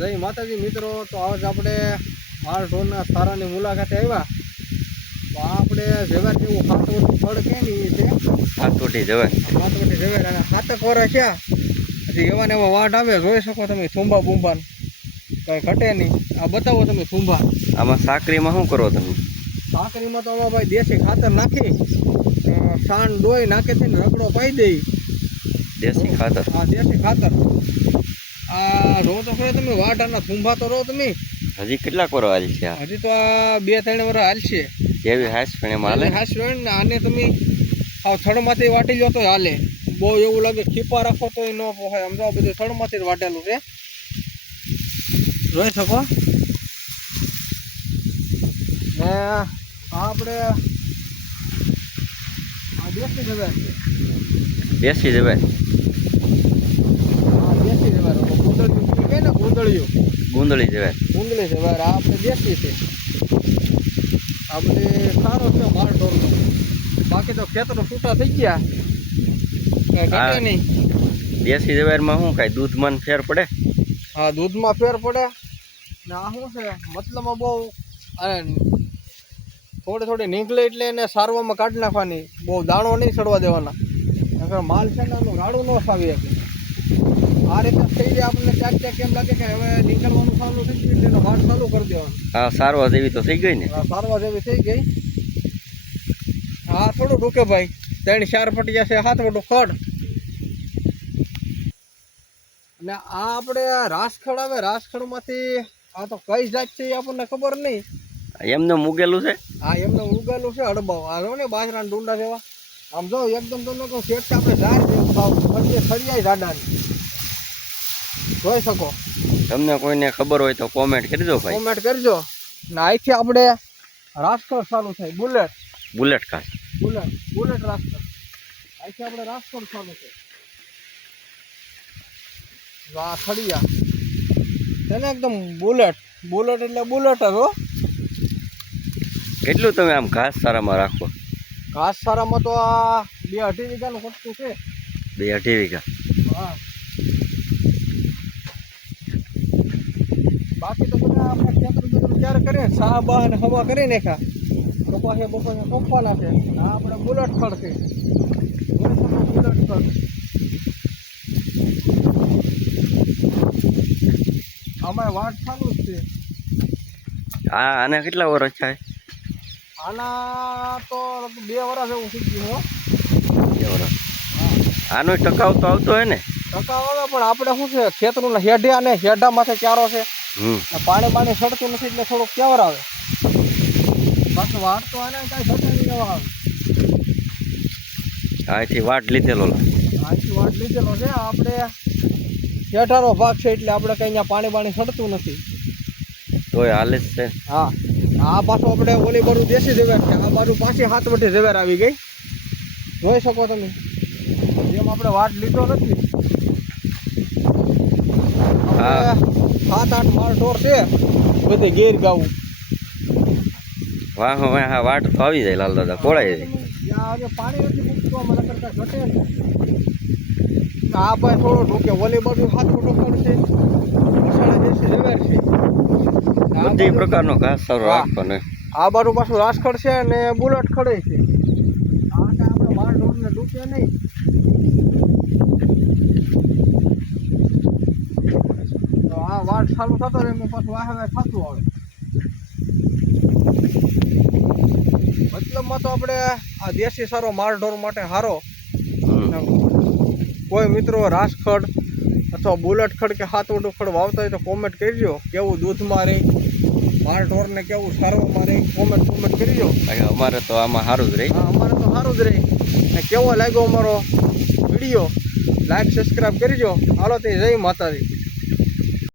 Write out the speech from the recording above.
જય માતાજી મિત્રો, તો આજ આપણે માળ ઢોરના સારાની મુલાકાતે આવ્યા. તો આપણે ઝવેર જેવું હાથવટી ફળ કે ને એ છે હાથવટી ઝવેર. હાથવટી ઝવેર અને હાથક વરા છે. હજી એવા ને એવા વાટ આવે, જોઈ શકો તમે. થુંબા બુંબા કંઈ ઘટે નહીં. આ બતાવો તમે થુંબા. આમાં સાકરીમાં શું કરો તમે? સાકરીમાં તો આમાં ભાઈ દેશી ખાતર નાખી, સાણ ડોઈ નાખે છે ને રગડો પાઈ દઈ. દેશી ખાતર? હા, દેશી ખાતર. આ રો તો ખરે તમે, વાટાના થુંબા તો રો તમે. હજી કેટલા કરો હાલ છે? હજી તો આ 2-3 વર્ષ હાલશે. જેવી હાશ પણ એમાં હાલે. હાશ હોય ને, આને તમે થડમાંથી વાટી લો તો હાલે. બહુ એવું લાગે ખીપા રાખો તો ન પોહાય. આમ તો આ બધું થડમાંથી જ વાટેલું છે, જોઈ શકો. ને આપણે આ દેશી ઝવેર છે. દેશી ઝવેર? હા, દેશી ઝવેર. ગુંદળિયું કહે ને, ગુંદળિયું. ગુંદળી ઝવેર. ગુંદળી ઝવેર આ આપણે દેશી છે. આ બધી સારો છે માળ ઢોરનો. બાકી તો ખેતરો છૂટા થઈ ગયા, કઈ ઘટે નહીં. દેશી ઝવેરમાં શું કાંઈ દૂધમાં ફેર પડે? હા, દૂધમાં ફેર પડે ને. આ શું છે મતલબમાં બહુ થોડી નીકળે એટલે એને સારવામાં કાઢી નાખવાની. બહુ દાણો નહીં ચડવા દેવાના, નકર માલ છે ને આનું રાડું ન ફાવી શકે. આ રીતે થઈ જાય આપણને ક્યાંક કેમ લાગે કે હવે નીકળવાનું ચાલુ થઈ ગયું એટલે એનો વાટ ચાલુ કરી દેવાનું. હા, સારવા જેવી તો થઈ ગઈ ને? હા, સારવા જેવી થઈ ગઈ. હા, થોડું ઢૂકે ભાઈ. 3-4 પટિયા છે, 7 વટું ખડ. અને આ આપણે રાસખડ આવે, રાસખડમાંથી આ તો કઈ જાત છે એ આપણને ખબર નહીં. એમને મૂકેલું છે? હા, એમને ઉગાયેલું છે અડબાવ. આ જો ને બાજરાના ડુંડા જેવા. આમ જો એકદમ તમને કહું શેઠ આપણે ઝાડ ખડિયાય ઝાડાની, જોઈ શકો. તમને કોઈને ખબર હોય તો કોમેન્ટ કરજો ભાઈ. કોમેન્ટ કરજો. ને અહીંથી આપણે રાસખડ ચાલુ થાય. બુલેટ ખાસ બુલેટ રાસખડ. અહીંથી આપણે રાસખડ ચાલુ છે. આ ખડિયા તેને એકદમ બુલેટ એટલે બુલેટ જ હો. કેટલું તમે આમ ઘાસ સારામાં રાખો? ઘાસ સારામાં તો આ 2-2.5 વીઘાનું ખર્ચું છે. 2-2.5 વીઘા? હા. બાકી તો બધા આપણે ખેતર તૈયાર કરીએ, સાહ બાહ ને હવા કરી નાખ્યા. કપાસે બપાસે સોંપવાના છે. આ આપણે બુલેટ ખડ છે. બુલેટ ખડ આમાં વાટ ચાલુ જ છે. હા, આના કેટલા વર્ષ થાય? આના તો 2 વર્ષ એવું થઈ ગયું હો. 2 વર્ષ? હા. આનો ટકાવ તો આવતો હોય ને? ટકાવ આવે, પણ આપણે શું છે ખેતરું હેઢિયા ને હેઢા માથે ક્યારો છે. પાણી સડતું નથી એટલે થોડુંક કેવર આવે. પાછું વાટ તો આને કાંઈ ઘટે નહીં એવા આવે. અહીંથી વાટ લીધેલો? અહીંથી વાટ લીધેલો છે. આપણે હેઠાનો ભાગ છે એટલે આપણે કંઈ અહીંયા પાણી સડતું નથી, તોય હાલે જ છે. હા. આ પાછું આપણે ઓલી બાજુ દેશી ઝવેર છે, આ બાજુ પાછી હાથવટી ઝવેર આવી ગઈ, જોઈ શકો તમે. જેમ આપણે વાટ લીધો નથી. 7-8 માળ ઢોર છે બધે ગેર ગાવું. વાહ વાટ તો આવી જાય લાલ દાદા, ખોળાઈ જાય. આજે પાણી નથી મૂકતું, મને કરતા ઘટે છે. આ ભાઈ થોડો ઢોકે. ઓલી બાજુ 7 ફૂટ પડશે, દેશી ઝવેર છે. બધી પ્રકારનો ઘાસ સારો રાખવો ને. આ બાજુ પાછું રાસખડ છે અને બુલેટ ખડે છે. આ કાંઈ આપણે માળ ઢોરને ડૂકે નહીં. તો આ વાટ ચાલુ થતો રહે એમાં પાછું વાહે થતું આવે. મતલબમાં તો આપણે આ દેશી સારો માળ ઢોર માટે સારો. કોઈ મિત્રો રાસખડ અથવા બુલેટ ખડ કે હાથવટું ખડ વાવતા હોય તો કોમેન્ટ કરજો. કેવું દૂધમાં રહે, માળ ઢોરને કેવું સારવામાં રહે, કોમેન્ટ કરજો. અમારે તો આમાં સારું જ રહે. હા, અમારે તો સારું જ રહે. ને કેવો લાગ્યો અમારો વિડીયો, લાઈક સબસ્ક્રાઈબ કરજો. હાલો તે જય માતાજી.